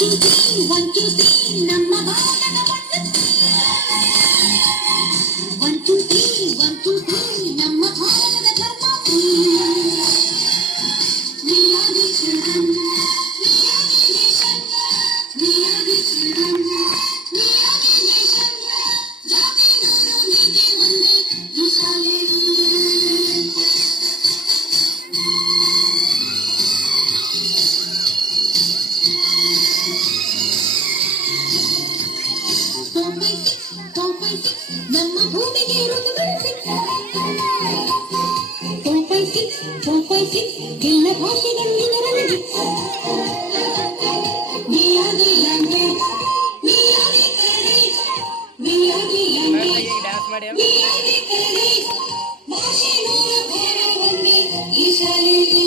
2 3 ನಮ್ಮ ಭಾರತದ one two three one two three ನಮ್ಮ ಭಾರತದ ಧರ್ಮ We are the children, we are the nation, we are the children, we are the nation. ಜಾತಿ ನೂರು ನೀತಿ ಒಂದೇ ಈ ಶಾಲೆಯಲ್ಲಿ. 4.6 ನಮ್ಮ ಭೂಮಿಗೆ ಋತುಗಳು 4.6 ಎಲ್ಲ ಭಾಷೆಗಳು ಇದರಲ್ಲಿ. We are the language, we are the courage, we are the language, we are the courage. ಭಾಷೆ ನೂರು ಬೇಡ ಒಂದೇ ಈ ಶಾಲೆಯಲ್ಲಿ.